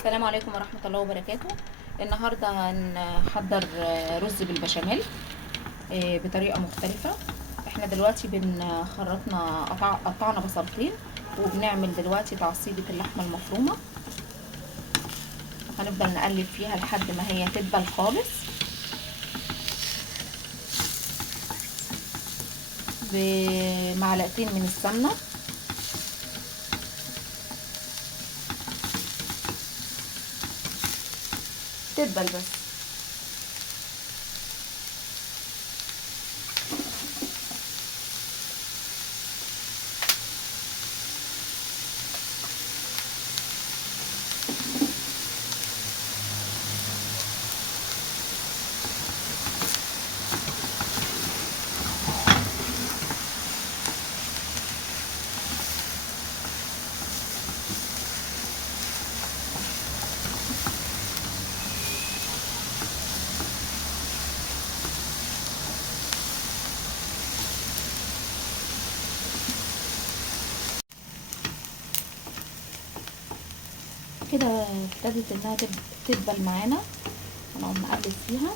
السلام عليكم ورحمة الله وبركاته. النهاردة هنحضر رز بالبشاميل بطريقة مختلفة. احنا دلوقتي قطعنا بصلتين، وبنعمل دلوقتي تعصيبة اللحمة المفرومة. هنفضل نقلب فيها لحد ما هي تدبل خالص بمعلقتين من السمنة. تدبل بس. كده ابتدت انها تدبل معانا. هنقعد نقلب فيها،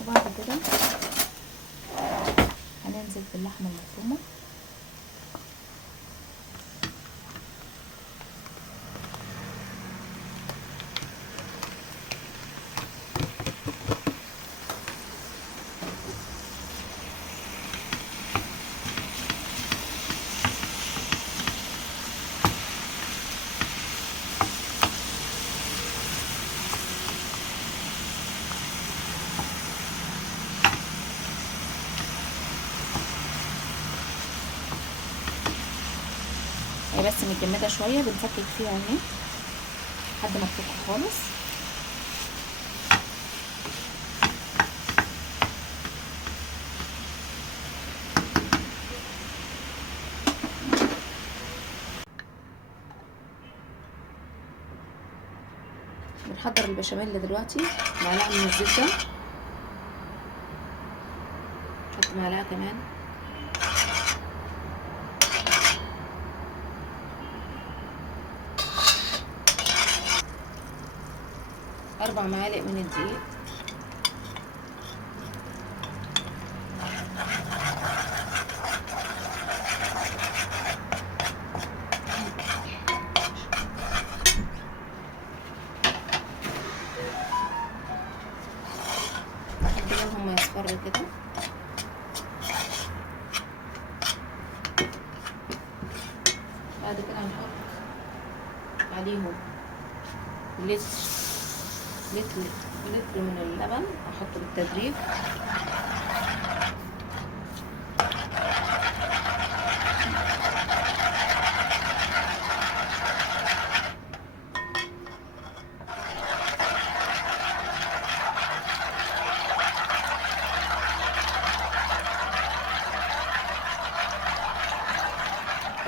وبعد كده هننزل باللحمه المفرومه. هي بس متجمده شويه، بنفكك فيها اهي لحد ما تفك خالص. بنحضر البشاميل دلوقتي. معلقه من الزبده، نحط معلقه كمان، اربع معالق من الدقيق، لحد لونهم يصفر كده. بعد كده هنحط عليهم لتر من اللبن، احطه بالتدريج.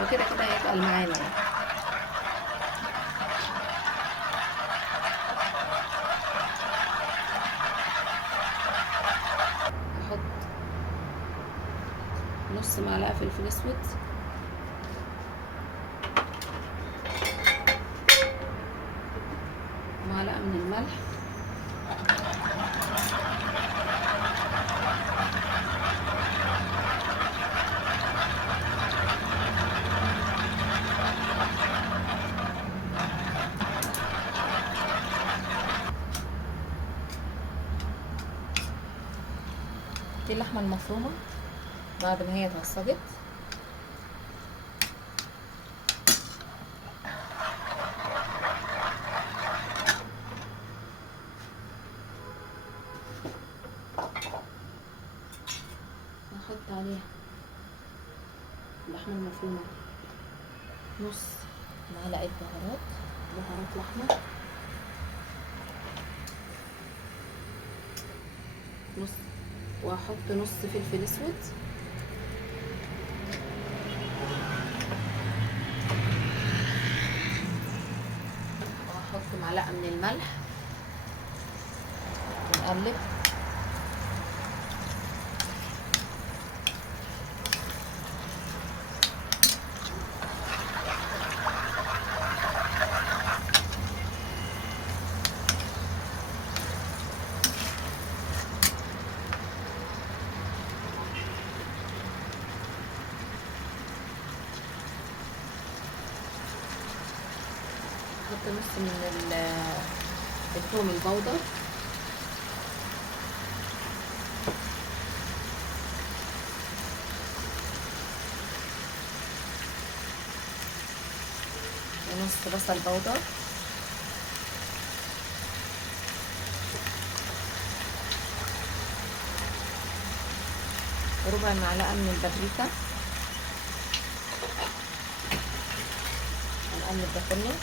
وكده كده هيتقل معانا يعني. احط نص معلقه فلفل اسود، معلقه من الملح، دي اللحمه المفرومه بعد ما هي اتعصجت. هحط عليها اللحمه المفرومه نص معلقه بهارات لحمه، نص، واحط نص فلفل اسود، واحط معلقه من الملح، ونقلب. هحط نص من الثوم البودر، ونص بصل بودر، وربع معلقة من البابريكا. هنقلب ده كله.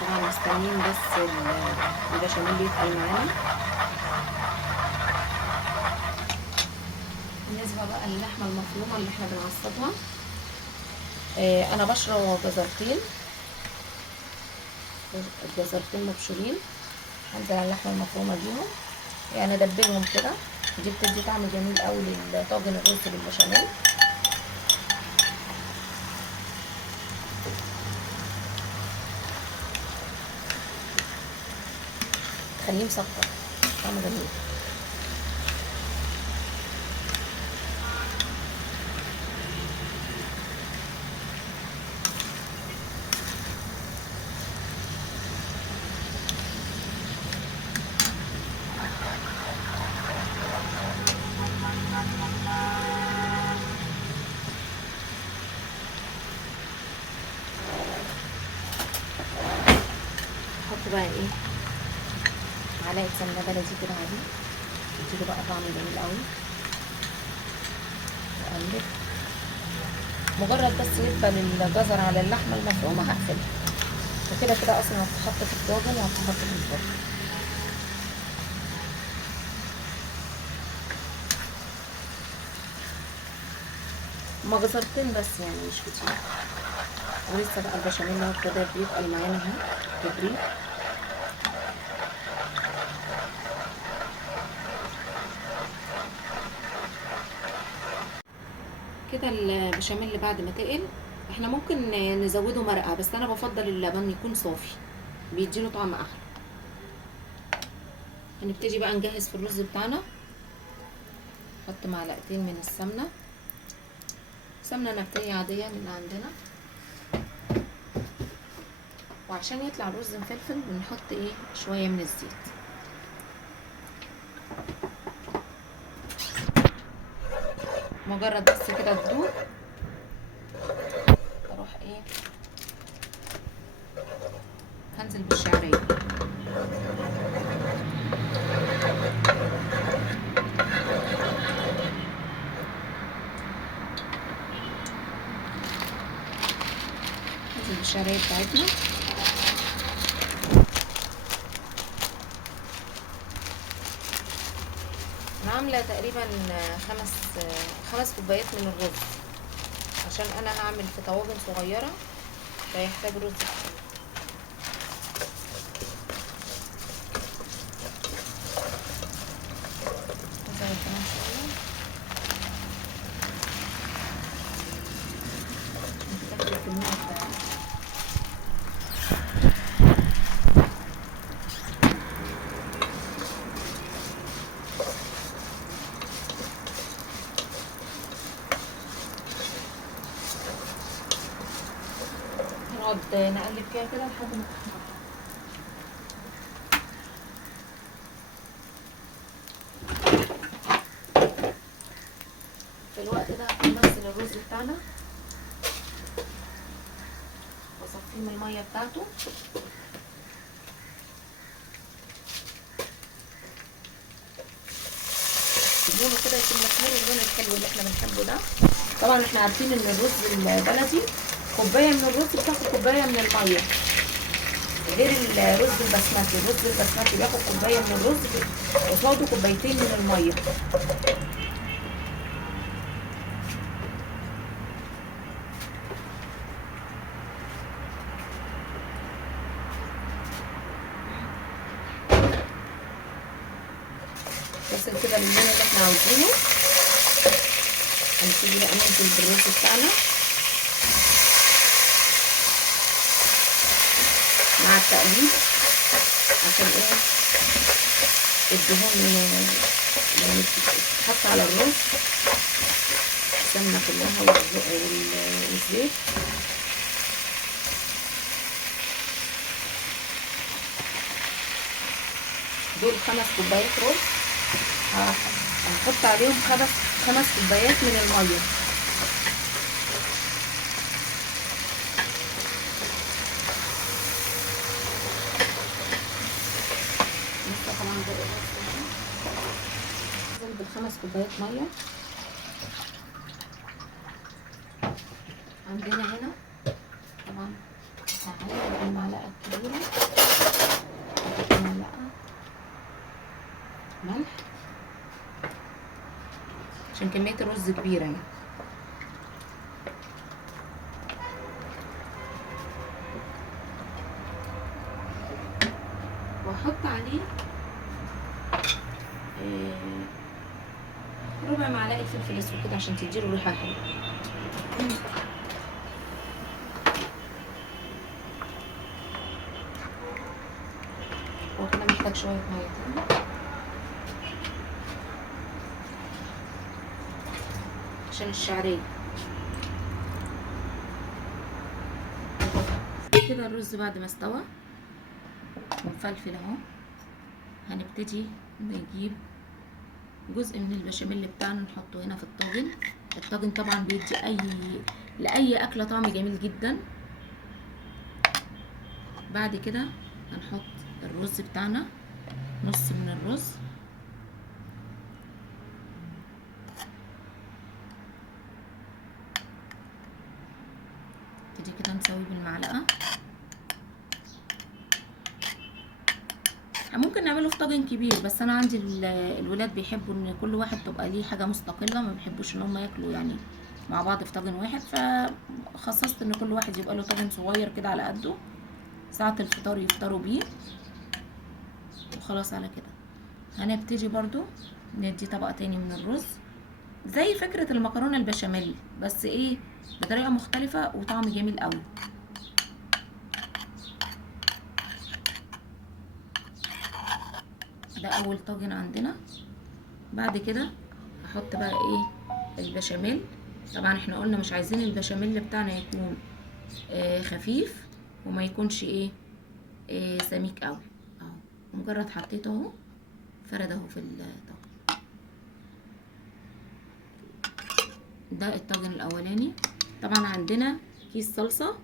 طبعا مستنيين بس البشاميل يتقل معانا. بالنسبة بقى للحمة المفرومة اللي احنا بنعصجها، انا بشرب جزرتين مبشورين، هنزل على اللحمه المفرومه بيهم، يعني ادبلهم كده. دي بتدي طعم جميل قوي لطاجن الرز بالبشاميل. تخليه مسكر، طعمه جميل. احط بقى ايه، معلقه سمنه بلدي كده عادي، يديله بقى طعم جميل قوي. واقلب، مجرد بس يدبل الجزر على اللحمه المفرومه هقفلها، وكده كده اصلا هتتحط في الطاجن وهتتحط في الفرن. هما جزرتين بس يعني مش كتير. ولسه بقى البشاميل اهو ابتدى بيتقل معانا اهو تدريج. كده البشاميل بعد ما تقل، احنا ممكن نزوده مرقه، بس انا بفضل اللبن يكون صافي، بيديله طعم احلى. هنبتدي بقى نجهز في الرز بتاعنا. نحط معلقتين من السمنه، سمنه نباتيه عاديه من عندنا، وعشان يطلع الرز مفلفل بنحط ايه شويه من الزيت. مجرد بس كده تدوب، اروح ايه هنزل بالشعريه. ننزل بالشعريه بتاعتنا. انا عامله تقريبا خمس كوبايات من الرز، عشان انا هعمل في طواجن صغيره فيحتاج رز كتير. نزود كمان شويه، نكتفي بالكميه بتاعتنا. نقعد نقلب فيها كده لحد ما تتحمر. في الوقت ده هننزل الرز بتاعنا واصفيه من الميه بتاعته. لونه كده يكون محمر، اللون الحلو اللي احنا بنحبه ده. طبعا احنا عارفين ان الرز البلدي كوبايه من الرز بتاخد كوبايه من الميه، غير الرز البسمتي. الرز البسمتي بياخد كوبايه من الرز قصاده كوبايتين من الميه. وصل كده للون اللي احنا عاوزينه. هنبتدي بقى ننزل بالرز بتاعنا مع التقليب، عشان ايه الدهون يعني بتتحط على الرز، السمنة كلها والزيت. دول 5 كوبايات رز، هنحط عليهم 5 كوبايات من المية. لسه طبعا ننزل ب5 كوبايات مية. عندنا هنا طبعا هنعمل المعلقة الكبيرة، معلقة ملح عشان كمية الرز كبيرة يعني. واحط عليه ربع معلقة فلفل اسود كده عشان تديله ريحة حلوة. هو كده محتاج شوية مية تاني عشان الشعرية. كده الرز بعد ما استوى ومفلفل اهو، هنبتدي نجيب جزء من البشاميل بتاعنا نحطه هنا في الطاجن. الطاجن طبعا بيدي لأي أكلة طعم جميل جدا. بعد كده هنحط الرز بتاعنا، نص من الرز، نبتدي كده نسوي بالمعلقة. ممكن نعمله في طاجن كبير، بس انا عندي الولاد بيحبوا ان كل واحد تبقى ليه حاجه مستقله، ما بيحبوش ان هم ياكلوا يعني مع بعض في طاجن واحد، فخصصت ان كل واحد يبقى له طاجن صغير كده على قده، ساعه الفطار يفطروا بيه وخلاص. على كده هنبتدي برضو ندي طبقه تاني من الرز، زي فكره المكرونه البشاميل بس ايه بطريقه مختلفه وطعم جميل قوي. ده اول طاجن عندنا. بعد كده هحط بقى ايه البشاميل. طبعا احنا قلنا مش عايزين البشاميل بتاعنا يكون خفيف وما يكونش سميك قوي اهو. مجرد حطيته اهو، فرد اهو في الطاجن. ده الطاجن الاولاني. طبعا عندنا كيس صلصه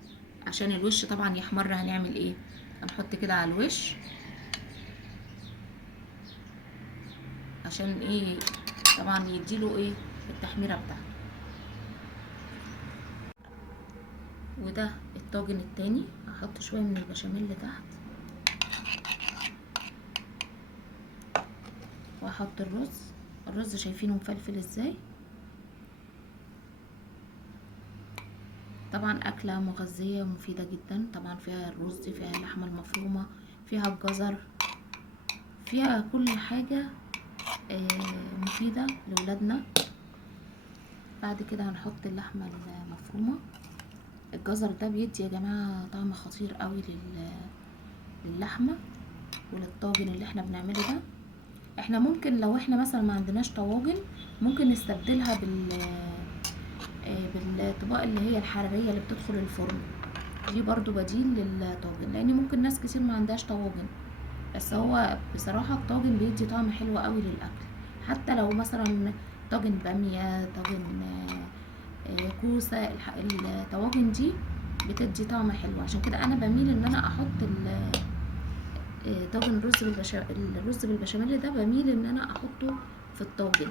عشان الوش طبعا يحمر، هنعمل ايه؟ هنحط كده على الوش عشان ايه طبعا يديله ايه التحميره بتاعته. وده الطاجن التاني، هحط شويه من البشاميل تحت واحط الرز شايفينه مفلفل ازاي. طبعا اكله مغذيه ومفيده جدا، طبعا فيها الرز، فيها اللحمه المفرومه، فيها الجزر، فيها كل حاجه مفيده لاولادنا. بعد كده هنحط اللحمه المفرومه. الجزر ده بيدي يا جماعه طعم خطير قوي للحمه وللطاجن اللي احنا بنعمله ده. احنا ممكن لو احنا مثلا ما عندناش طواجن ممكن نستبدلها بالطباق اللي هي الحراريه اللي بتدخل الفرن، دي برضو بديل للطاجن، لان ممكن ناس كتير ما عندهاش طواجن. بس هو بصراحه الطاجن بيدي طعم حلو قوي للاكل، حتى لو مثلا طاجن باميه، طاجن كوسه، الطواجن دي بتدي طعم حلو. عشان كده انا بميل ان انا احط طاجن الرز بالبشاميل ده، بميل ان انا احطه في الطاجن،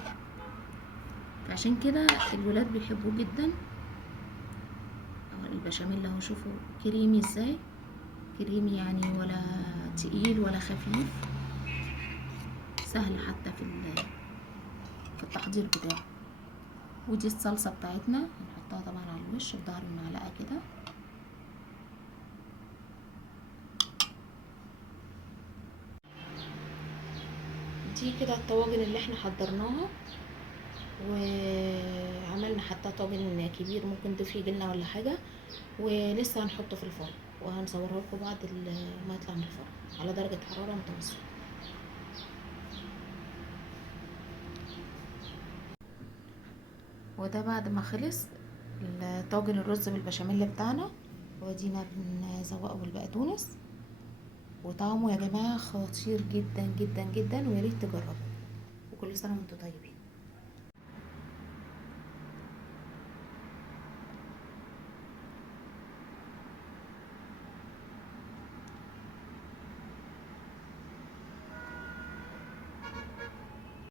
فعشان كده الولاد بيحبوه جدا. البشاميل اهو شوفوا كريمي ازاي، كريمي يعني ولا تقيل ولا خفيف، سهل حتى في التحضير بتاعه. ودي الصلصه بتاعتنا هنحطها طبعا على الوش بظهر المعلقه كده. دي كده الطواجن اللي احنا حضرناها، وعملنا حتى طاجن كبير ممكن نضيف فيه جبنه ولا حاجه، ولسه هنحطه في الفرن وهنصوره لكم بعد ما يطلع من الفرن على درجه حراره متوسطه. وده بعد ما خلص طاجن الرز بالبشاميل بتاعنا، وادينا بنزوقه بالبقدونس، وطعمه يا جماعة خطير جدا جدا جدا، وياريت تجربوه. وكل سنة وانتم طيبين.